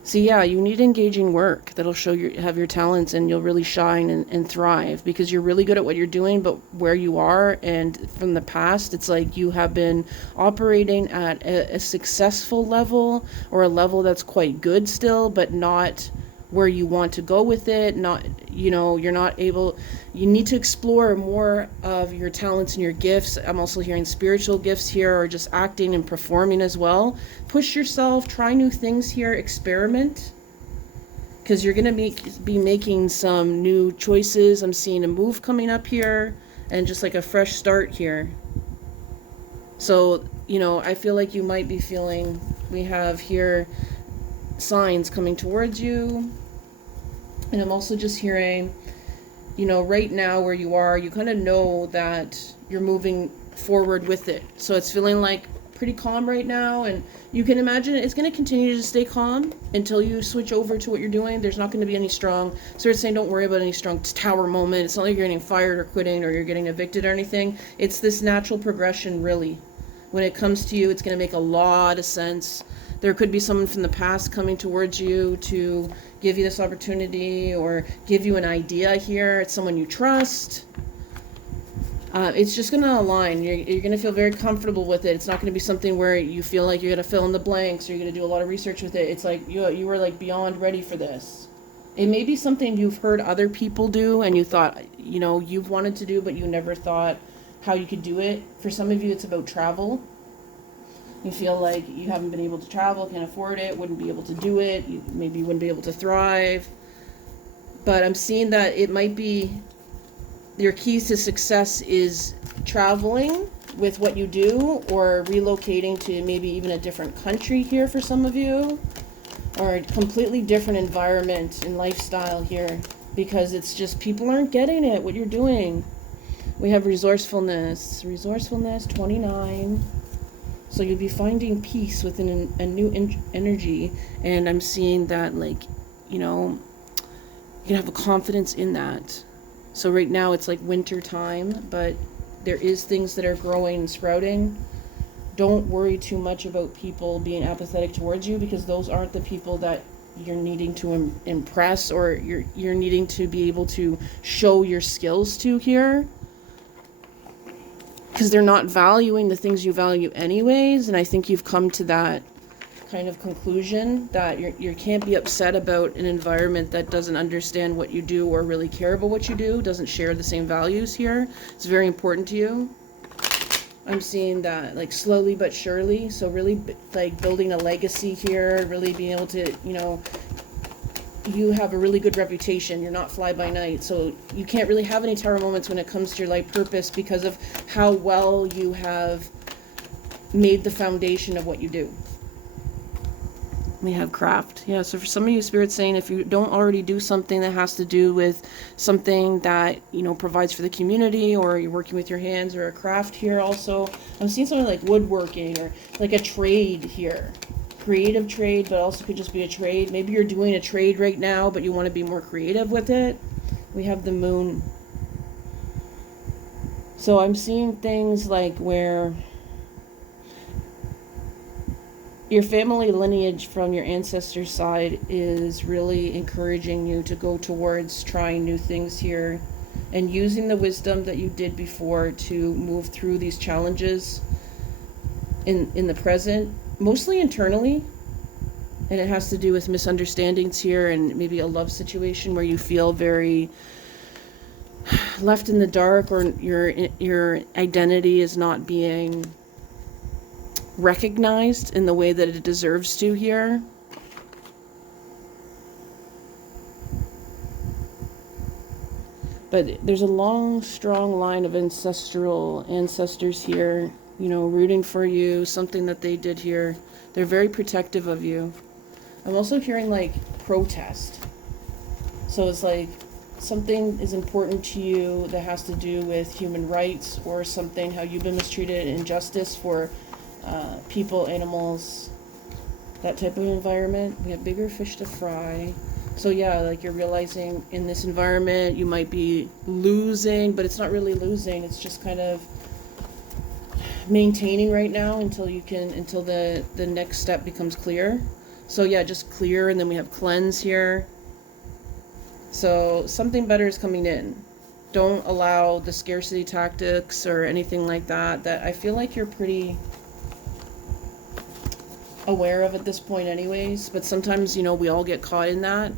So yeah, you need engaging work that'll show you have your talents, and you'll really shine and thrive, because you're really good at what you're doing. But where you are and from the past, it's like you have been operating at a successful level, or a level that's quite good still, but not where you want to go with it. Not, you're not able, you need to explore more of your talents and your gifts. I'm also hearing spiritual gifts here, or just acting and performing as well. Push yourself, try new things here, experiment, because you're going to be making some new choices. I'm seeing a move coming up here, and just like a fresh start here. So, I feel like you might be feeling, we have here signs coming towards you. And I'm also just hearing, right now where you are, you kind of know that you're moving forward with it. So it's feeling like pretty calm right now, and you can imagine it's going to continue to stay calm until you switch over to what you're doing. There's not going to be any strong, Spirit's saying don't worry about any strong tower moment. It's not like you're getting fired or quitting or you're getting evicted or anything. It's this natural progression, really. When it comes to you, it's going to make a lot of sense. There could be someone from the past coming towards you to give you this opportunity, or give you an idea here. It's someone you trust. It's just going to align. You're going to feel very comfortable with it. It's not going to be something where you feel like you're going to fill in the blanks, or you're going to do a lot of research with it. It's like you were like beyond ready for this. It may be something you've heard other people do, and you thought, you've wanted to do, but you never thought how you could do it. For some of you, it's about travel. You feel like you haven't been able to travel, can't afford it, wouldn't be able to do it, maybe you wouldn't be able to thrive. But I'm seeing that it might be your keys to success is traveling with what you do, or relocating to maybe even a different country here for some of you, or a completely different environment and lifestyle here, because it's just people aren't getting it, what you're doing. We have resourcefulness, 29. So you'll be finding peace within a new energy, and I'm seeing that, like, you can have a confidence in that. So right now it's like winter time, but there is things that are growing and sprouting. Don't worry too much about people being apathetic towards you, because those aren't the people that you're needing to impress, or you're needing to be able to show your skills to here. Because they're not valuing the things you value anyways, and I think you've come to that kind of conclusion that you can't be upset about an environment that doesn't understand what you do or really care about what you do, doesn't share the same values here. It's very important to you. I'm seeing that, like, slowly but surely, so really like building a legacy here, really being able to, you have a really good reputation. You're not fly by night, so you can't really have any tower moments when it comes to your life purpose, because of how well you have made the foundation of what you do. We have craft. Yeah, so for some of you, Spirit's saying if you don't already do something that has to do with something that, you know, provides for the community, or you're working with your hands, or a craft here also. I'm seeing something like woodworking or like a trade here. Creative trade, but also could just be a trade. Maybe you're doing a trade right now, but you want to be more creative with it. We have the moon. So I'm seeing things like where your family lineage from your ancestor side is really encouraging you to go towards trying new things here and using the wisdom that you did before to move through these challenges in the present, mostly internally. And it has to do with misunderstandings here and maybe a love situation where you feel very left in the dark, or your identity is not being recognized in the way that it deserves to here. But there's a long, strong line of ancestral ancestors here, you know, rooting for you, something that they did here. They're very protective of you. I'm also hearing like protest. So it's like something is important to you that has to do with human rights, or something, how you've been mistreated, injustice for people, animals, that type of environment. We have bigger fish to fry. So yeah, like you're realizing in this environment you might be losing, but it's not really losing. It's just kind of maintaining right now until the next step becomes clear. So yeah, just clear, and then we have cleanse here. So something better is coming in. Don't allow the scarcity tactics or anything like that I feel like you're pretty aware of at this point anyways, but sometimes, you know, we all get caught in that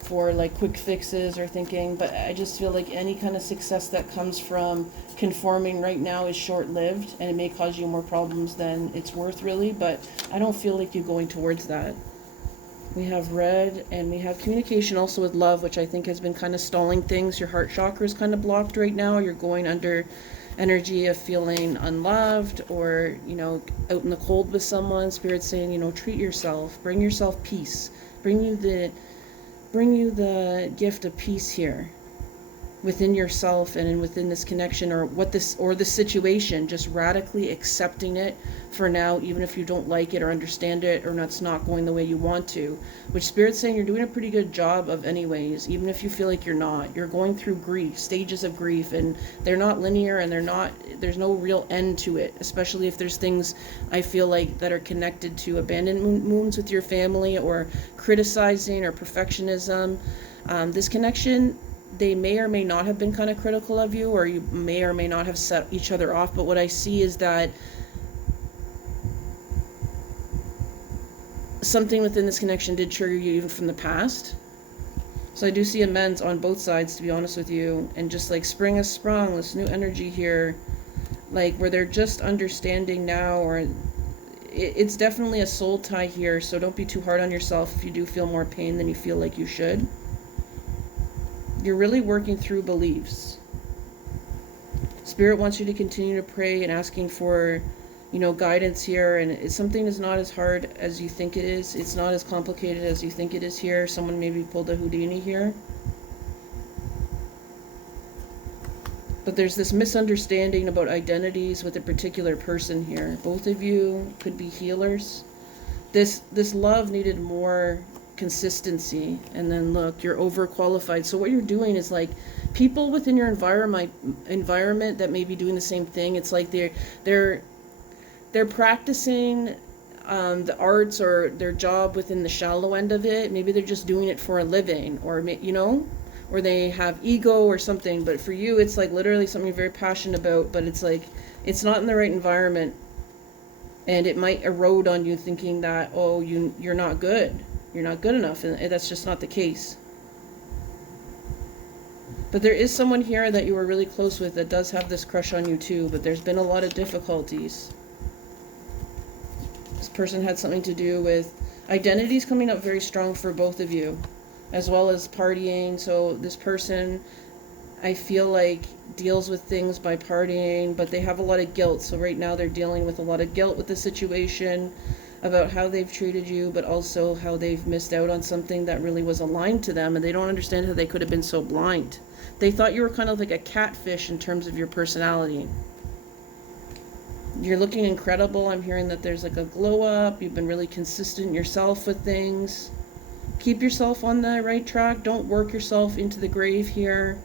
for like quick fixes or thinking, but I just feel like any kind of success that comes from conforming right now is short-lived, and it may cause you more problems than it's worth really, but I don't feel like you're going towards that. We have red, and we have communication also with love, which I think has been kind of stalling things. Your heart chakra is kind of blocked right now. You're going under energy of feeling unloved, or, you know, out in the cold with someone. Spirit's saying, you know, treat yourself, bring yourself peace, bring you the gift of peace here within yourself and within this connection, or this situation, just radically accepting it for now, even if you don't like it or understand it, or it's not going the way you want to, which Spirit's saying you're doing a pretty good job of anyways, even if you feel like you're not. You're going through stages of grief, and they're not linear, and there's no real end to it, especially if there's things I feel like that are connected to abandonment wounds with your family, or criticizing, or perfectionism. This connection, they may or may not have been kind of critical of you, or you may or may not have set each other off, but what I see is that something within this connection did trigger you even from the past. So I do see amends on both sides, to be honest with you, and just like spring has sprung, this new energy here, like where they're just understanding now, or it's definitely a soul tie here, so don't be too hard on yourself if you do feel more pain than you feel like you should. You're really working through beliefs. Spirit wants you to continue to pray and asking for, you know, guidance here, and something is not as hard as you think it is. It's not as complicated as you think it is here. Someone maybe pulled a Houdini here. But there's this misunderstanding about identities with a particular person here. Both of you could be healers. This love needed more consistency, and then look, you're overqualified. So what you're doing is like people within your environment that may be doing the same thing. It's like they're practicing the arts or their job within the shallow end of it. Maybe they're just doing it for a living, or you know, or they have ego or something. But for you, it's like literally something you're very passionate about, but it's like it's not in the right environment, and it might erode on you thinking that, oh, you're not good. You're not good enough, and that's just not the case. But there is someone here that you were really close with that does have this crush on you too, but there's been a lot of difficulties. This person had something to do with identities coming up very strong for both of you, as well as partying. So this person, I feel like, deals with things by partying, but they have a lot of guilt. So right now they're dealing with a lot of guilt with the situation about how they've treated you, but also how they've missed out on something that really was aligned to them, and they don't understand how they could have been so blind. They thought you were kind of like a catfish in terms of your personality. You're looking incredible. I'm hearing that there's like a glow up. You've been really consistent yourself with things. Keep yourself on the right track. Don't work yourself into the grave here,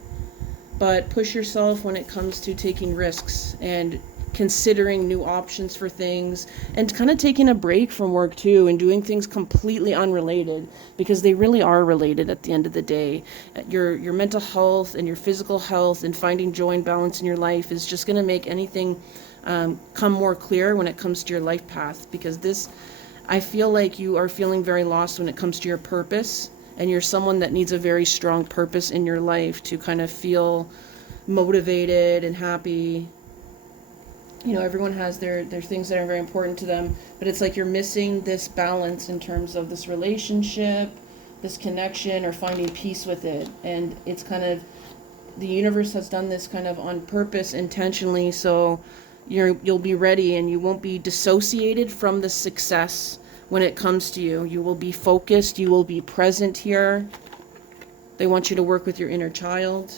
but push yourself when it comes to taking risks and considering new options for things, and kind of taking a break from work too, and doing things completely unrelated, because they really are related at the end of the day. Your mental health and your physical health and finding joy and balance in your life is just going to make anything come more clear when it comes to your life path, because this, I feel like you are feeling very lost when it comes to your purpose, and you're someone that needs a very strong purpose in your life to kind of feel motivated and happy. You know, everyone has their things that are very important to them, but it's like you're missing this balance in terms of this relationship, this connection, or finding peace with it. And it's kind of, the universe has done this kind of on purpose, intentionally, so you'll be ready, and you won't be dissociated from the success when it comes to you. You will be focused, you will be present here. They want you to work with your inner child.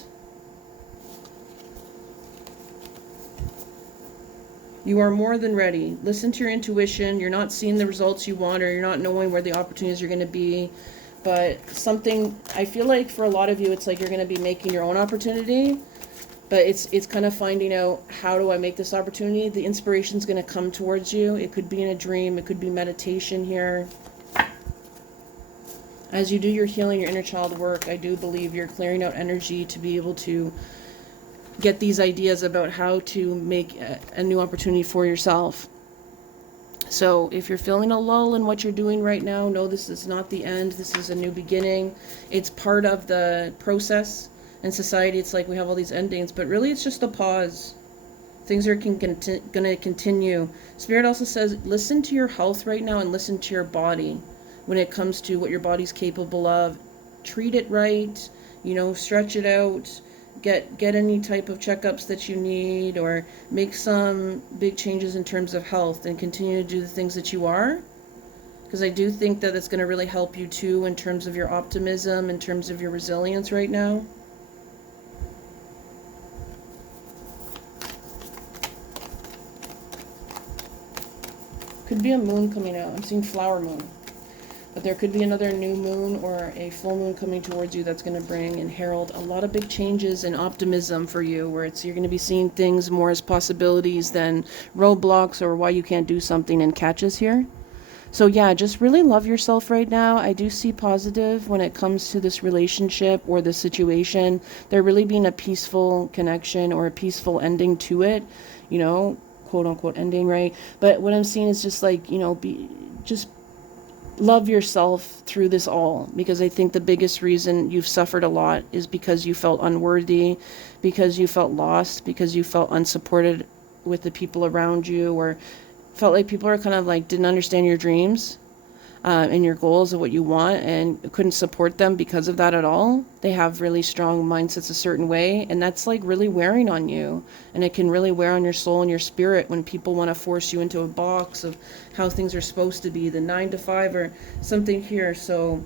You are more than ready. Listen to your intuition. You're not seeing the results you want, or you're not knowing where the opportunities are going to be. But something, I feel like for a lot of you, it's like you're going to be making your own opportunity. But it's kind of finding out, how do I make this opportunity? The inspiration's going to come towards you. It could be in a dream. It could be meditation here. As you do your healing, your inner child work, I do believe you're clearing out energy to be able to get these ideas about how to make a new opportunity for yourself. So if you're feeling a lull in what you're doing right now, know this is not the end. This is a new beginning. It's part of the process. In society, it's like we have all these endings, but really it's just a pause. Things are going to continue. Spirit also says, listen to your health right now, and listen to your body when it comes to what your body's capable of. Treat it right, stretch it out. Get any type of checkups that you need, or make some big changes in terms of health, and continue to do the things that you are. Because I do think that it's going to really help you too in terms of your optimism, in terms of your resilience right now. Could be a moon coming out. I'm seeing flower moon. But there could be another new moon or a full moon coming towards you that's going to bring and herald a lot of big changes and optimism for you, where you're going to be seeing things more as possibilities than roadblocks or why you can't do something and catches here. So yeah, just really love yourself right now. I do see positive when it comes to this relationship or this situation. There really being a peaceful connection or a peaceful ending to it, quote unquote ending, right? But what I'm seeing is just like, just love yourself through this all, because I think the biggest reason you've suffered a lot is because you felt unworthy, because you felt lost, because you felt unsupported with the people around you, or felt like people are kind of like didn't understand your dreams and your goals of what you want, and couldn't support them because of that at all. They have really strong mindsets a certain way, and that's like really wearing on you, and it can really wear on your soul and your spirit when people want to force you into a box of how things are supposed to be, the 9 to 5 or something here. So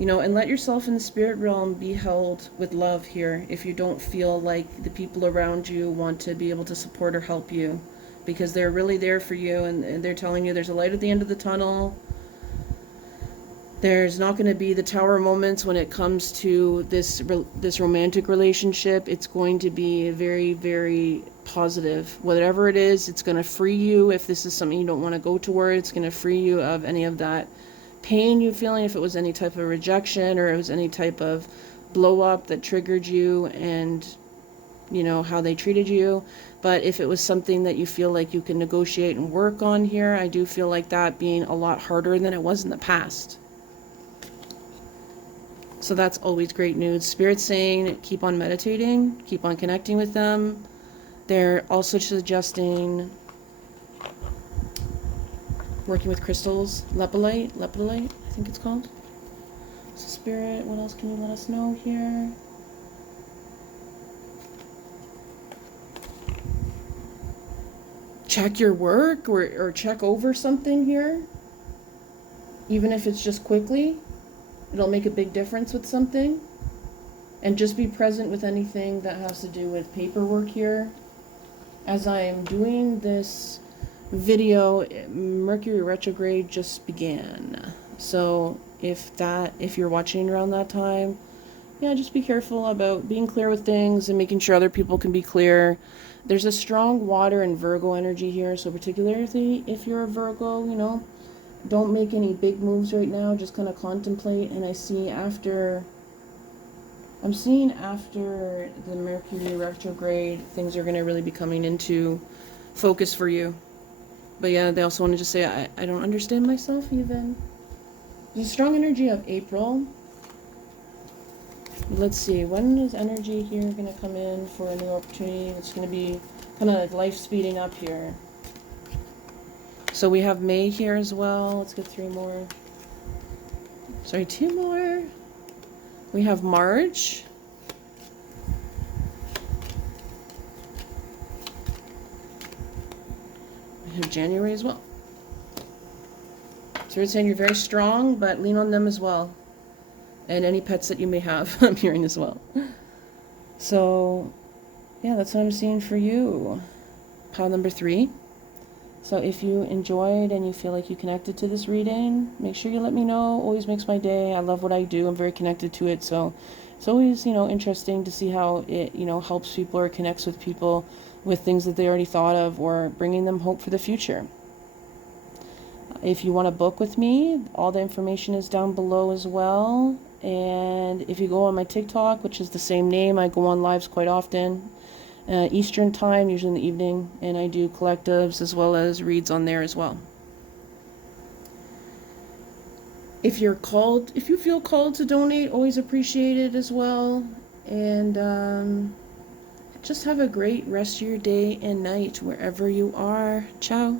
and let yourself in the spirit realm be held with love here if you don't feel like the people around you want to be able to support or help you, because they're really there for you, and they're telling you there's a light at the end of the tunnel. There's not going to be the tower moments when it comes to this romantic relationship. It's going to be very, very positive. Whatever it is, it's going to free you. If this is something you don't want to go towards, it's going to free you of any of that pain you're feeling. If it was any type of rejection, or it was any type of blow up that triggered you, and how they treated you. But if it was something that you feel like you can negotiate and work on here, I do feel like that being a lot harder than it was in the past. So that's always great news. Spirit's saying keep on meditating, keep on connecting with them. They're also suggesting working with crystals, lepidolite, I think it's called. So Spirit, what else can you let us know here? Check your work, or check over something here. Even if it's just quickly, it'll make a big difference with something. And just be present with anything that has to do with paperwork here. As I am doing this video, Mercury retrograde just began. So if you're watching around that time, yeah, just be careful about being clear with things and making sure other people can be clear. There's a strong water and Virgo energy here, so particularly if you're a Virgo, you know, don't make any big moves right now, just kind of contemplate. And I'm seeing after the Mercury retrograde, things are going to really be coming into focus for you. But yeah, they also want to just say, I don't understand myself even. There's a strong energy of April. Let's see, when is energy here going to come in for a new opportunity? It's going to be kind of like life speeding up here. So we have May here as well. Let's get 3 more. Sorry, 2 more. We have March. We have January as well. So we're saying you're very strong, but lean on them as well. And any pets that you may have, I'm hearing as well. So, yeah, that's what I'm seeing for you. Pile number 3. So if you enjoyed and you feel like you connected to this reading, make sure you let me know. Always makes my day. I love what I do. I'm very connected to it. So it's always, you know, interesting to see how it, you know, helps people or connects with people with things that they already thought of or bringing them hope for the future. If you want to book with me, all the information is down below as well. And if you go on my TikTok, which is the same name, I go on lives quite often. Eastern time, usually in the evening, and I do collectives as well as reads on there as well. If you feel called to donate, always appreciate it as well. And just have a great rest of your day and night wherever you are. Ciao.